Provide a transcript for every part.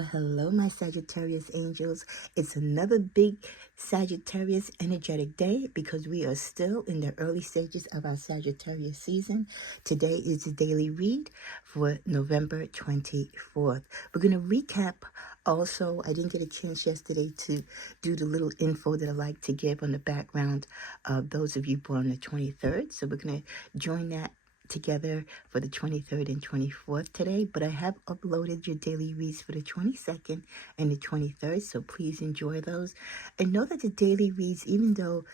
Well, hello, my Sagittarius angels. It's another big Sagittarius energetic day because we are still in the early stages of our Sagittarius season. Today is the daily read for November 24th. We're going to recap. Also, I didn't get a chance yesterday to do the little info that I like to give on the background of those of you born on the 23rd. So we're going to join that together for the 23rd and 24th today, but I have uploaded your daily reads for the 22nd and the 23rd, so please enjoy those. And know that the daily reads, even though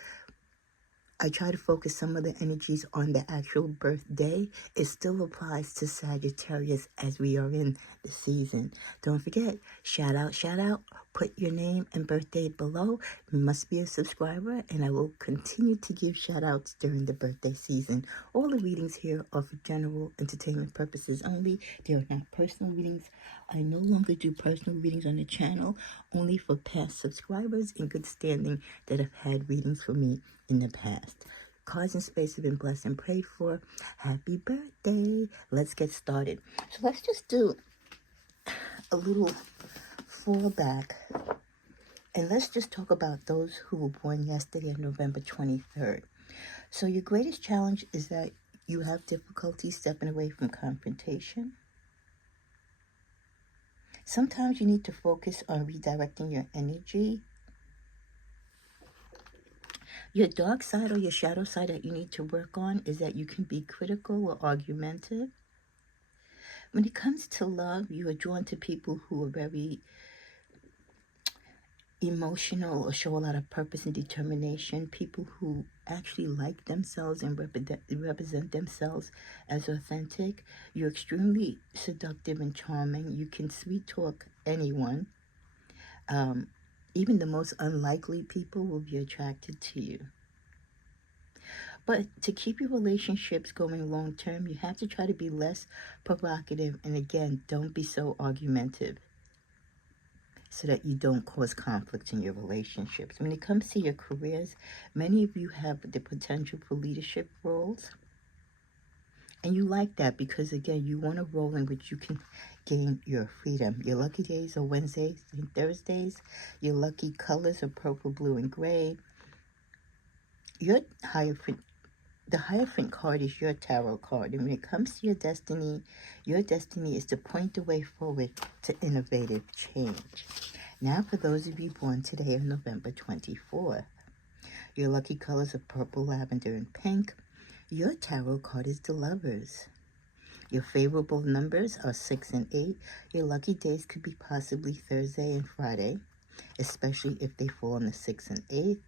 I try to focus some of the energies on the actual birthday, it still applies to Sagittarius as we are in the season. Don't forget, shout out, put your name and birthday below. You must be a subscriber, and I will continue to give shout outs during the birthday season. All the readings here are for general entertainment purposes only. They are not personal readings. I no longer do personal readings on the channel, only for past subscribers in good standing that have had readings for me in the past. Cards and space have been blessed and prayed for. Happy birthday. Let's get started. So let's just do a little fallback, and let's just talk about those who were born yesterday on November 23rd. So your greatest challenge is that you have difficulty stepping away from confrontation. Sometimes you need to focus on redirecting your energy. Your dark side or your shadow side that you need to work on is that you can be critical or argumentative. When it comes to love, you are drawn to people who are very emotional or show a lot of purpose and determination, people who actually like themselves and represent themselves as authentic. You're extremely seductive and charming. You can sweet talk anyone. Even the most unlikely people will be attracted to you. But to keep your relationships going long term, you have to try to be less provocative, and again, don't be so argumentative so that you don't cause conflict in your relationships. When it comes to your careers, many of you have the potential for leadership roles. And you like that because, again, you want a role in which you can gain your freedom. Your lucky days are Wednesdays and Thursdays. Your lucky colors are purple, blue, and gray. The Hierophant card is your tarot card. And when it comes to your destiny is to point the way forward to innovative change. Now, for those of you born today on November 24th, your lucky colors are purple, lavender, and pink. Your tarot card is the Lovers. Your favorable numbers are 6 and 8. Your lucky days could be possibly Thursday and Friday, especially if they fall on the 6th and 8th.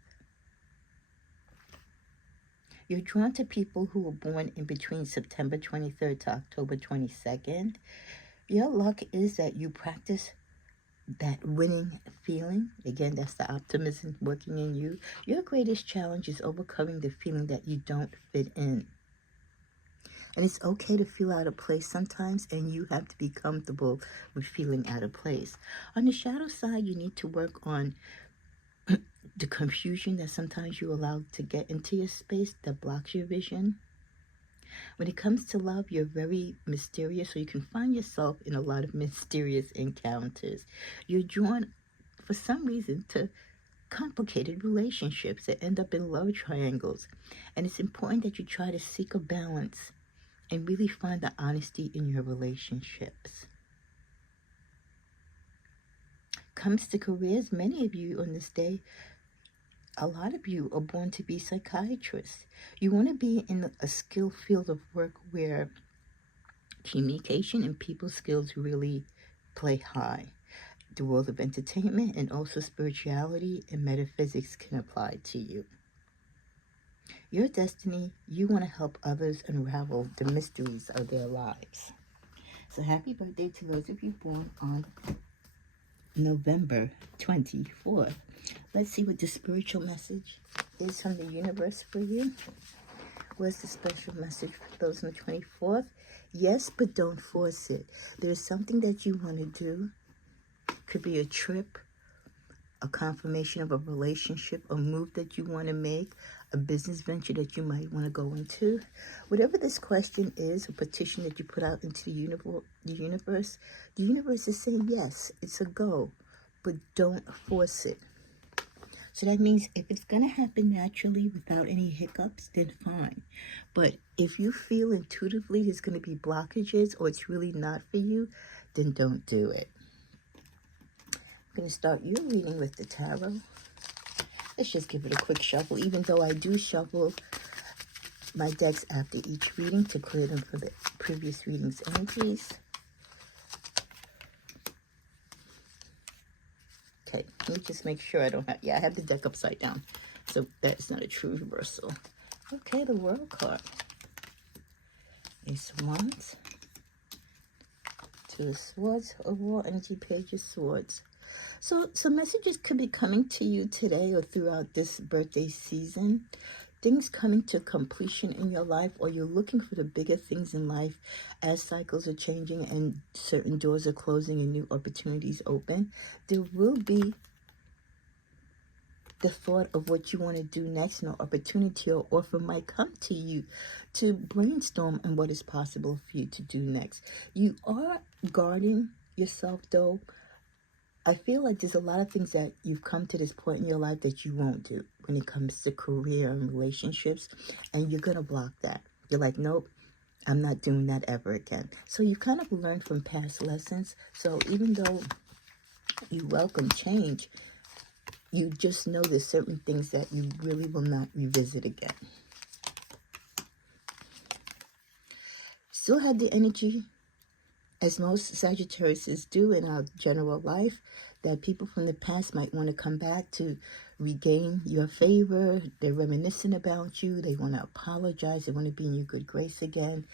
You're drawn to people who were born in between September 23rd to October 22nd. Your luck is that you practice that winning feeling. Again, that's the optimism working in you. Your greatest challenge is overcoming the feeling that you don't fit in. And it's okay to feel out of place sometimes, and you have to be comfortable with feeling out of place. On the shadow side, you need to work on the confusion that sometimes you allow to get into your space that blocks your vision. When it comes to love, you're very mysterious, so you can find yourself in a lot of mysterious encounters. You're drawn, for some reason, to complicated relationships that end up in love triangles. And it's important that you try to seek a balance and really find the honesty in your relationships. Comes to careers, many of you on this day, a lot of you are born to be psychiatrists. You want to be in a skill field of work where communication and people skills really play high. The world of entertainment and also spirituality and metaphysics can apply to you. Your destiny, you want to help others unravel the mysteries of their lives. So happy birthday to those of you born on November 24th. Let's see what the spiritual message is from the universe for you. What's the special message for those on the 24th? Yes, but don't force it. There's something that you want to do. Could be a trip, a confirmation of a relationship, a move that you want to make, a business venture that you might want to go into. Whatever this question is, a petition that you put out into the universe is saying yes, it's a go, but don't force it. So that means if it's going to happen naturally without any hiccups, then fine. But if you feel intuitively there's going to be blockages or it's really not for you, then don't do it. I'm going to start your reading with the tarot. Let's just give it a quick shuffle, even though I do shuffle my decks after each reading to clear them for the previous reading's energies. Okay, let me just make sure I don't have, I have the deck upside down, so that's not a true reversal. Okay, the World card. Ace of Wands, Two of Swords, Overall Energy, Page of Swords. So some messages could be coming to you today or throughout this birthday season. Things coming to completion in your life, or you're looking for the bigger things in life as cycles are changing and certain doors are closing and new opportunities open. There will be the thought of what you want to do next, and an opportunity or offer might come to you to brainstorm on what is possible for you to do next. You are guarding yourself, though. I feel like there's a lot of things that you've come to this point in your life that you won't do when it comes to career and relationships, and you're going to block that. You're like, nope, I'm not doing that ever again. So you kind of learned from past lessons. So even though you welcome change, you just know there's certain things that you really will not revisit again. Still have the energy, as most Sagittariuses do in our general life, that people from the past might want to come back to regain your favor. They're reminiscing about you. They want to apologize. They want to be in your good grace again.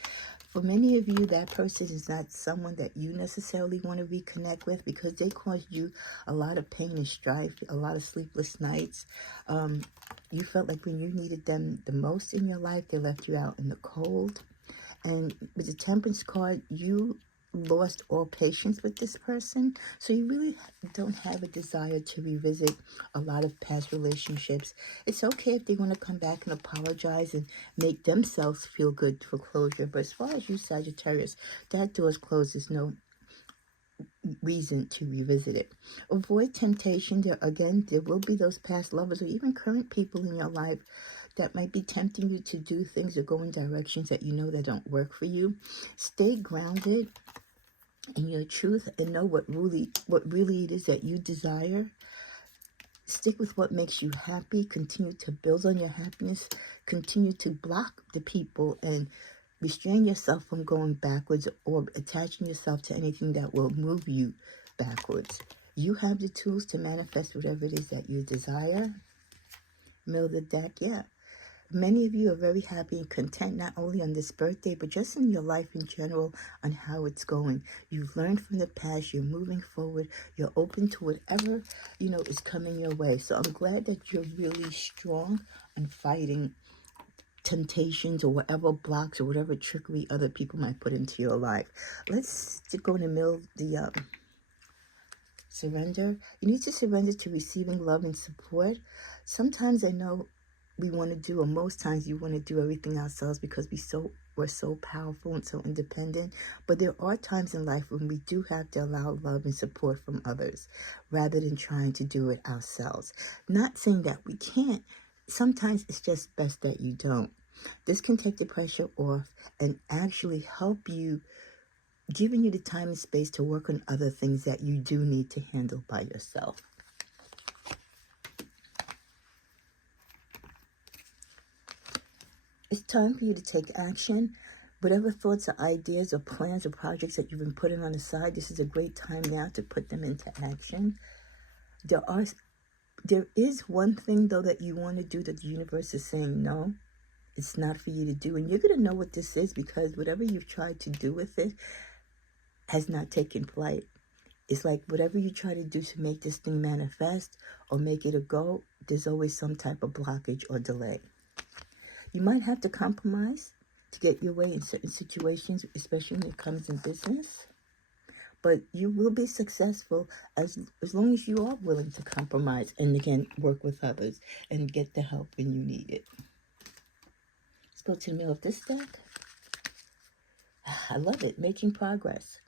For many of you, that person is not someone that you necessarily want to reconnect with because they caused you a lot of pain and strife, a lot of sleepless nights. You felt like when you needed them the most in your life, they left you out in the cold. And with the Temperance card, you lost all patience with this person, so you really don't have a desire to revisit a lot of past relationships. It's okay if they want to come back and apologize and make themselves feel good for closure, but as far as you, Sagittarius, that door's closed. There's no reason to revisit it. Avoid temptation. There will be those past lovers or even current people in your life that might be tempting you to do things or go in directions that you know that don't work for you. Stay grounded in your truth and know what really it is that you desire. Stick with what makes you happy. Continue to build on your happiness. Continue to block the people and restrain yourself from going backwards or attaching yourself to anything that will move you backwards. You have the tools to manifest whatever it is that you desire. Middle of the deck, many of you are very happy and content, not only on this birthday, but just in your life in general on how it's going. You've learned from the past. You're moving forward. You're open to whatever, is coming your way. So I'm glad that you're really strong on fighting temptations or whatever blocks or whatever trickery other people might put into your life. Let's go in the middle of the surrender. You need to surrender to receiving love and support. Sometimes I know we want to do, or most times you want to do everything ourselves because we're so powerful and so independent. But there are times in life when we do have to allow love and support from others rather than trying to do it ourselves. Not saying that we can't. Sometimes it's just best that you don't. This can take the pressure off and actually help you, giving you the time and space to work on other things that you do need to handle by yourself. It's time for you to take action. Whatever thoughts or ideas or plans or projects that you've been putting on the side, this is a great time now to put them into action. There is one thing, though, that you want to do that the universe is saying, no, it's not for you to do. And you're going to know what this is because whatever you've tried to do with it has not taken flight. It's like whatever you try to do to make this thing manifest or make it a go, there's always some type of blockage or delay. You might have to compromise to get your way in certain situations, especially when it comes in business. but you will be successful as long as you are willing to compromise and, again, work with others and get the help when you need it. Let's go to the middle of this deck. I love it. Making progress.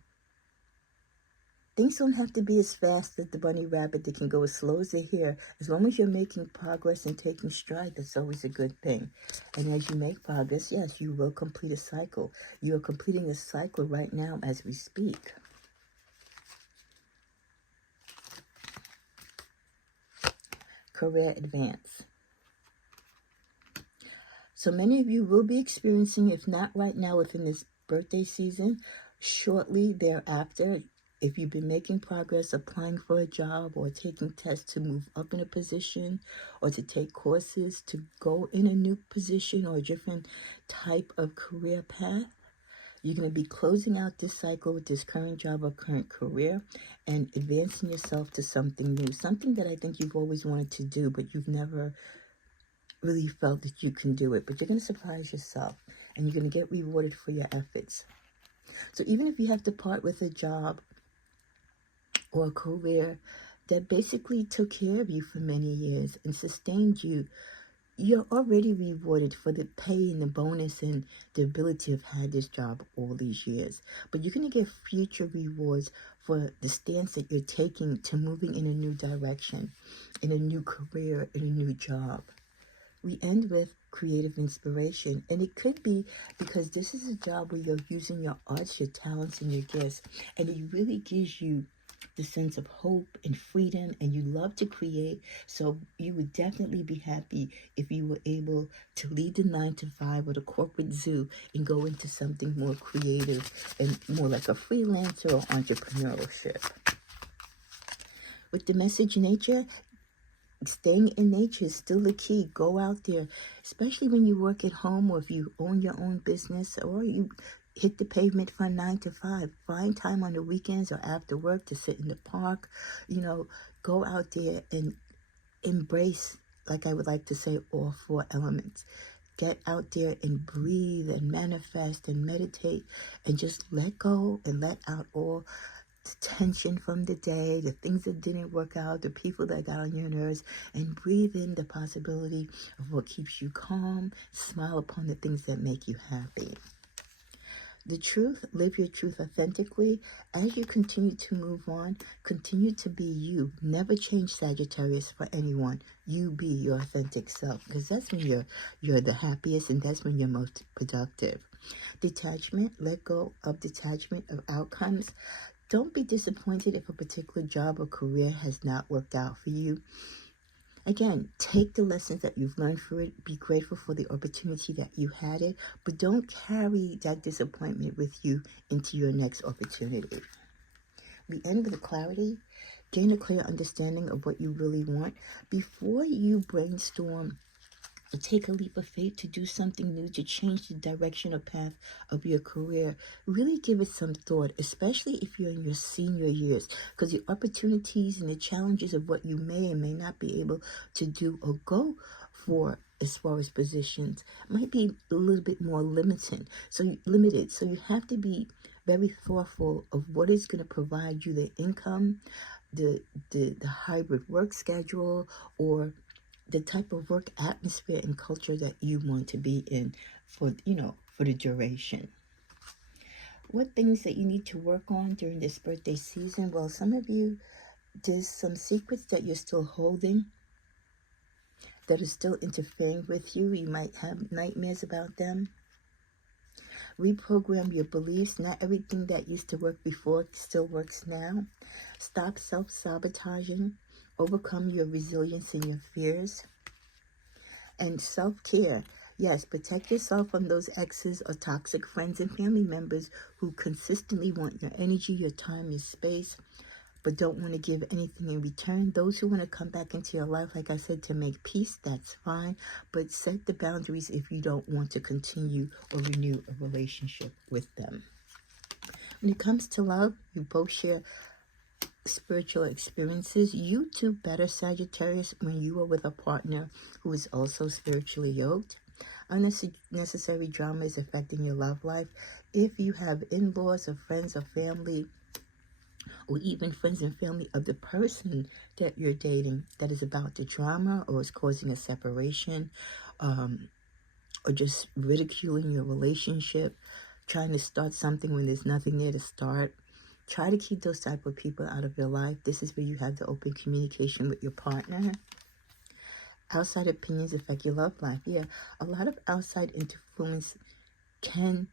Things don't have to be as fast as the bunny rabbit. They can go as slow as they hear. As long as you're making progress and taking stride, that's always a good thing. And as you make progress, yes, you will complete a cycle. You are completing a cycle right now as we speak. Career advance. So many of you will be experiencing, if not right now within this birthday season, shortly thereafter, if you've been making progress applying for a job or taking tests to move up in a position or to take courses to go in a new position or a different type of career path, you're going to be closing out this cycle with this current job or current career and advancing yourself to something new, something that I think you've always wanted to do, but you've never really felt that you can do it. But you're going to surprise yourself and you're going to get rewarded for your efforts. So even if you have to part with a job or a career that basically took care of you for many years and sustained you, you're already rewarded for the pay and the bonus and the ability to have had this job all these years. But you're going to get future rewards for the stance that you're taking to moving in a new direction, in a new career, in a new job. We end with creative inspiration, and it could be because this is a job where you're using your arts, your talents, and your gifts, and it really gives you the sense of hope and freedom, and you love to create. So you would definitely be happy if you were able to leave the 9-to-5 or the corporate zoo and go into something more creative and more like a freelancer or entrepreneurship. With the message nature, staying in nature is still the key. Go out there, especially when you work at home or if you own your own business or you hit the pavement from 9 to 5. Find time on the weekends or after work to sit in the park. Go out there and embrace, like I would like to say, all 4 elements. Get out there and breathe and manifest and meditate and just let go and let out all tension from the day, the things that didn't work out, the people that got on your nerves, and breathe in the possibility of what keeps you calm. Smile upon the things that make you happy. The truth, live your truth authentically. As you continue to move on, continue to be you. Never change, Sagittarius, for anyone. You be your authentic self, because that's when you're the happiest and that's when you're most productive. Detachment, let go of detachment of outcomes. Don't be disappointed if a particular job or career has not worked out for you. Again, take the lessons that you've learned for it. Be grateful for the opportunity that you had it, but don't carry that disappointment with you into your next opportunity. We end with clarity. Gain a clear understanding of what you really want. Before you brainstorm or take a leap of faith to do something new, to change the direction or path of your career, really give it some thought, especially if you're in your senior years, because the opportunities and the challenges of what you may and may not be able to do or go for as far as positions might be a little bit more limited. So you have to be very thoughtful of what is going to provide you the income, the hybrid work schedule, or the type of work atmosphere and culture that you want to be in for the duration. What things that you need to work on during this birthday season? Well, some of you, there's some secrets that you're still holding that are still interfering with you. You might have nightmares about them. Reprogram your beliefs. Not everything that used to work before still works now. Stop self-sabotaging. Overcome your resilience and your fears. And self-care. Yes, protect yourself from those exes or toxic friends and family members who consistently want your energy, your time, your space, but don't want to give anything in return. Those who want to come back into your life, like I said, to make peace, that's fine. But set the boundaries if you don't want to continue or renew a relationship with them. When it comes to love, you both share spiritual experiences. You do better, Sagittarius, when you are with a partner who is also spiritually yoked. Unnecessary drama is affecting your love life. If you have in-laws or friends or family or even friends and family of the person that you're dating that is about the drama or is causing a separation, or just ridiculing your relationship, trying to start something when there's nothing there to start. Try to keep those type of people out of your life. This is where you have the open communication with your partner. Outside opinions affect your love life. Yeah, a lot of outside influence can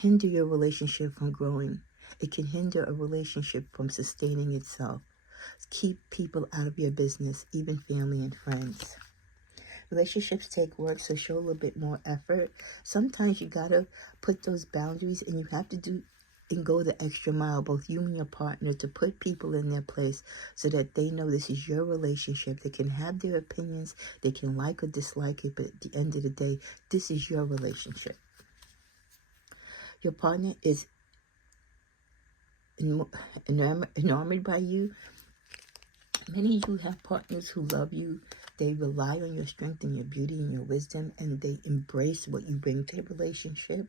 hinder your relationship from growing. It can hinder a relationship from sustaining itself. Keep people out of your business, even family and friends. Relationships take work, so show a little bit more effort. Sometimes you gotta put those boundaries, and you have to do and go the extra mile, both you and your partner, to put people in their place so that they know this is your relationship. They can have their opinions, they can like or dislike it, but at the end of the day, this is your relationship. Your partner is enamored by you. Many of you have partners who love you. They rely on your strength and your beauty and your wisdom, and they embrace what you bring to the relationship.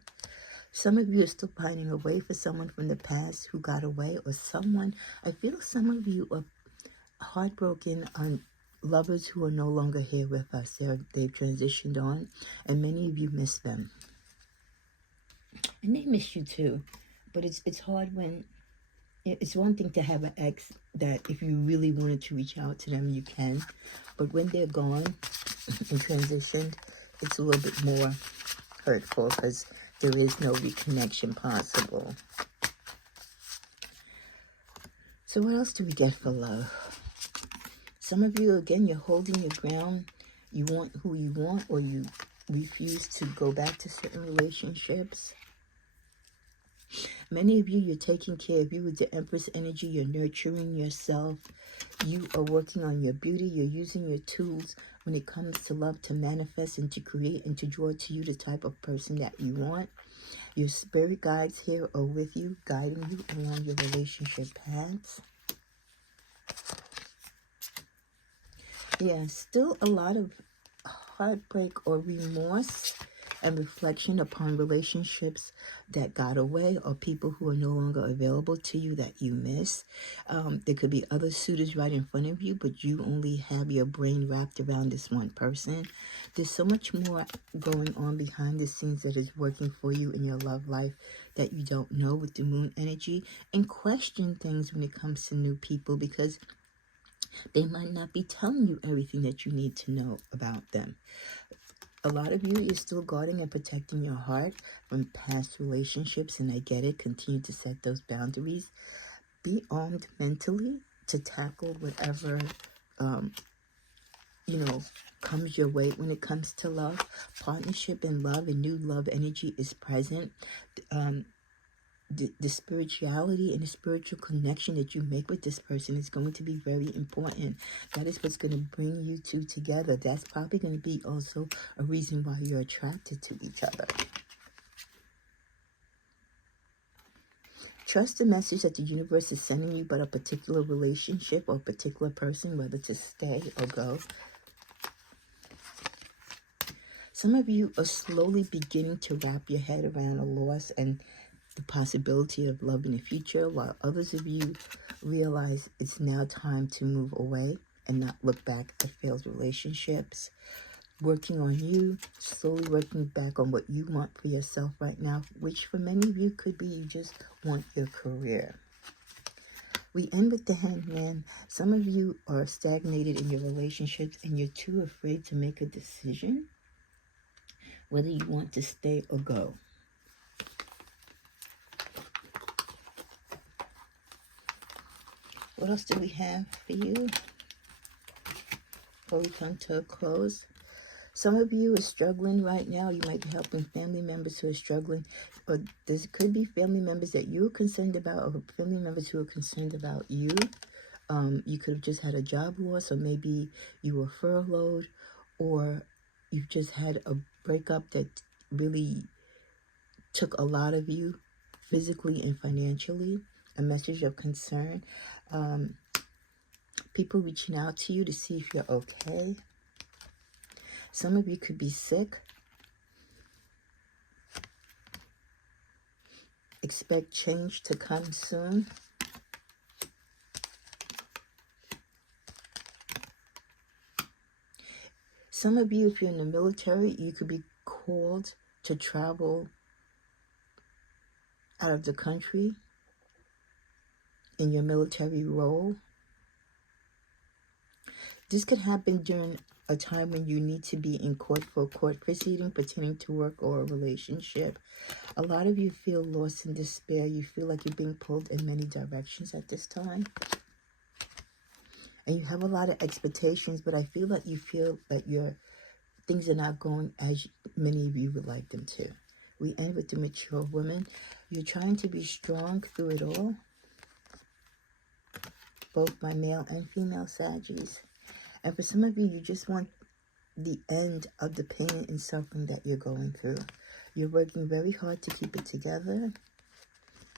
Some of you are still pining away for someone from the past who got away, or someone, I feel some of you are heartbroken on lovers who are no longer here with us. They've transitioned on, and many of you miss them. And they miss you too. But it's hard when, it's one thing to have an ex that if you really wanted to reach out to them, you can. But when they're gone and transitioned, it's a little bit more hurtful because there is no reconnection possible. So what else do we get for love? Some of you, again, you're holding your ground. You want who you want, or you refuse to go back to certain relationships. Many of you, you're taking care of you with the Empress energy. You're nurturing yourself. You are working on your beauty. You're using your tools when it comes to love to manifest and to create and to draw to you the type of person that you want. Your spirit guides here are with you, guiding you along your relationship paths. Yeah, still a lot of heartbreak or remorse and reflection upon relationships that got away, or people who are no longer available to you that you miss. There could be other suitors right in front of you, but you only have your brain wrapped around this one person. There's so much more going on behind the scenes that is working for you in your love life that you don't know with the moon energy. And question things when it comes to new people, because they might not be telling you everything that you need to know about them. A lot of you, you're still guarding and protecting your heart from past relationships, and I get it. Continue to set those boundaries. Be armed mentally to tackle whatever, comes your way when it comes to love. Partnership and love and new love energy is present. The spirituality and the spiritual connection that you make with this person is going to be very important. That is what's going to bring you two together. That's probably going to be also a reason why you're attracted to each other. Trust the message that the universe is sending you about a particular relationship or a particular person, whether to stay or go. Some of you are slowly beginning to wrap your head around a loss and the possibility of love in the future, while others of you realize it's now time to move away and not look back at failed relationships. Working on you, slowly working back on what you want for yourself right now, which for many of you could be you just want your career. We end with the Hangman. Some of you are stagnated in your relationships and you're too afraid to make a decision whether you want to stay or go. What else do we have for you before we come to a close? Some of you are struggling right now. You might be helping family members who are struggling. Or there could be family members that you're concerned about, or family members who are concerned about you. You could have just had a job loss, or maybe you were furloughed, or you've just had a breakup that really took a lot of you physically and financially. A message of concern. People reaching out to you to see if you're okay. Some of you could be sick. Expect change to come soon. Some of you, if you're in the military, you could be called to travel out of the country in your military role. This could happen during a time when you need to be in court for a court proceeding pertaining to work or a relationship. A lot of you feel lost in despair. You feel like you're being pulled in many directions at this time. And you have a lot of expectations, but I feel like you feel that things are not going as many of you would like them to. We end with the mature woman. You're trying to be strong through it all. Both my male and female Saggies. And for some of you, you just want the end of the pain and suffering that you're going through. You're working very hard to keep it together.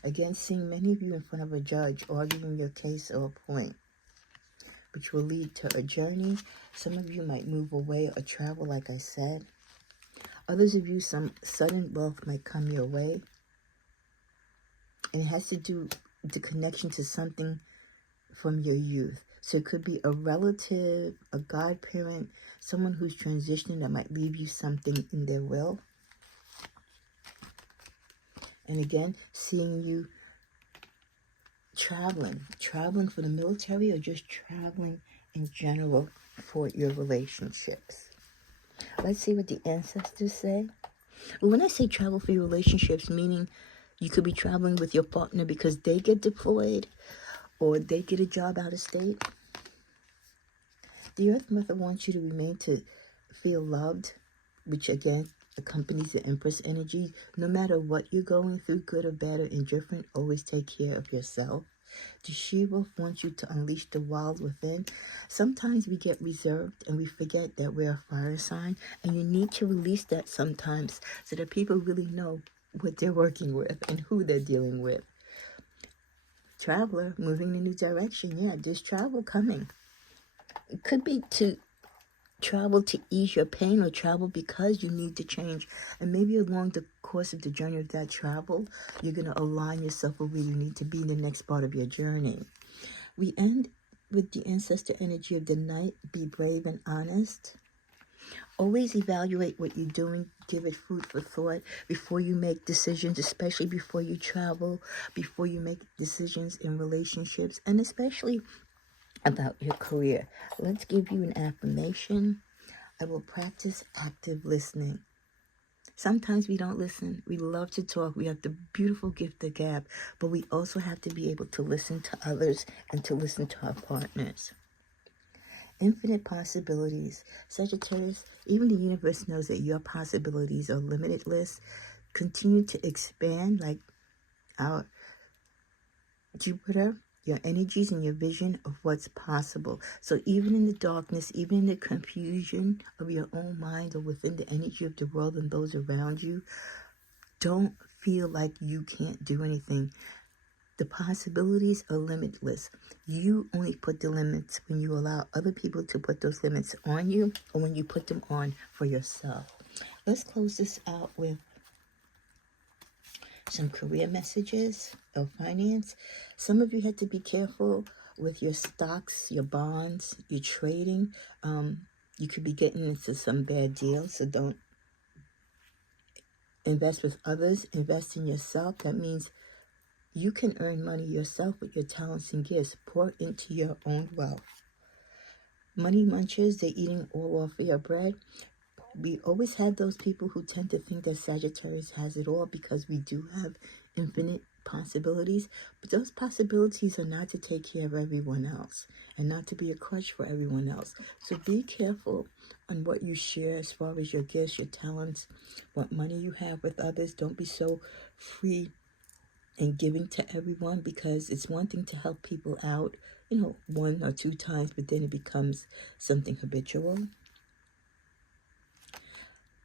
Again, seeing many of you in front of a judge arguing your case or a point, which will lead to a journey. Some of you might move away or travel, like I said. Others of you, some sudden wealth might come your way. And it has to do with the connection to something from your youth. So it could be a relative, a godparent, someone who's transitioning that might leave you something in their will. And again, seeing you traveling for the military or just traveling in general for your relationships. Let's see what the ancestors say. Well, when I say travel for your relationships, meaning you could be traveling with your partner because they get deployed or they get a job out of state. The Earth Mother wants you to remain to feel loved, which again accompanies the Empress energy. No matter what you're going through, good or bad or indifferent, always take care of yourself. The She-Wolf wants you to unleash the wild within. Sometimes we get reserved and we forget that we're a fire sign, and you need to release that sometimes so that people really know what they're working with and who they're dealing with. Traveler, moving in a new direction. Yeah, there's travel coming. It could be to travel to ease your pain or travel because you need to change. And maybe along the course of the journey of that travel, you're going to align yourself with where you need to be in the next part of your journey. We end with the ancestor energy of the night. Be brave and honest. Always evaluate what you're doing. Give it food for thought before you make decisions, especially before you travel, before you make decisions in relationships, and especially about your career. Let's give you an affirmation. I will practice active listening. Sometimes we don't listen. We love to talk. We have the beautiful gift of gab, but we also have to be able to listen to others and to listen to our partners. Infinite possibilities. Sagittarius, even the universe knows that your possibilities are limitless. Continue to expand like our Jupiter, your energies and your vision of what's possible. So even in the darkness, even in the confusion of your own mind or within the energy of the world and those around you, don't feel like you can't do anything. The possibilities are limitless. You only put the limits when you allow other people to put those limits on you or when you put them on for yourself. Let's close this out with some career messages of finance. Some of you had to be careful with your stocks, your bonds, your trading. You could be getting into some bad deals, so don't invest with others. Invest in yourself. That means you can earn money yourself with your talents and gifts. Pour into your own wealth. Money munchers, they're eating all off of your bread. We always have those people who tend to think that Sagittarius has it all because we do have infinite possibilities. But those possibilities are not to take care of everyone else and not to be a crutch for everyone else. So be careful on what you share as far as your gifts, your talents, what money you have with others. Don't be so free and giving to everyone, because it's one thing to help people out, 1 or 2 times, but then it becomes something habitual.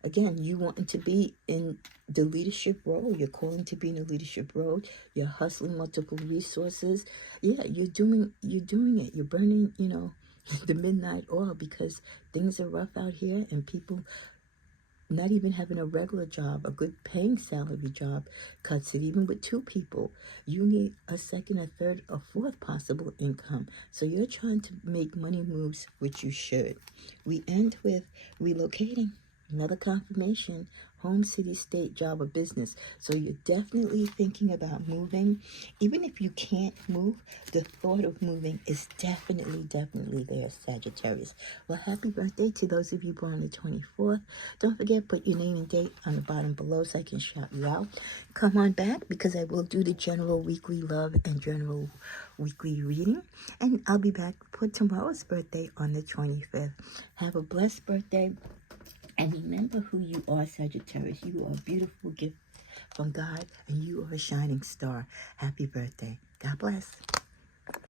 Again, you wanting to be in the leadership role, you're calling to be in the leadership role, you're hustling multiple resources. Yeah, you're doing it. You're burning, the midnight oil because things are rough out here and people not even having a regular job, a good paying salary job cuts it. Even with two people, you need a second, a third, a fourth possible income. So you're trying to make money moves, which you should. We end with relocating. Another confirmation, home, city, state, job, or business. So you're definitely thinking about moving. Even if you can't move, the thought of moving is definitely there, Sagittarius. Well, happy birthday to those of you born on the 24th. Don't forget, put your name and date on the bottom below so I can shout you out. Come on back because I will do the general weekly love and general weekly reading. And I'll be back for tomorrow's birthday on the 25th. Have a blessed birthday. And remember who you are, Sagittarius. You are a beautiful gift from God, and you are a shining star. Happy birthday. God bless.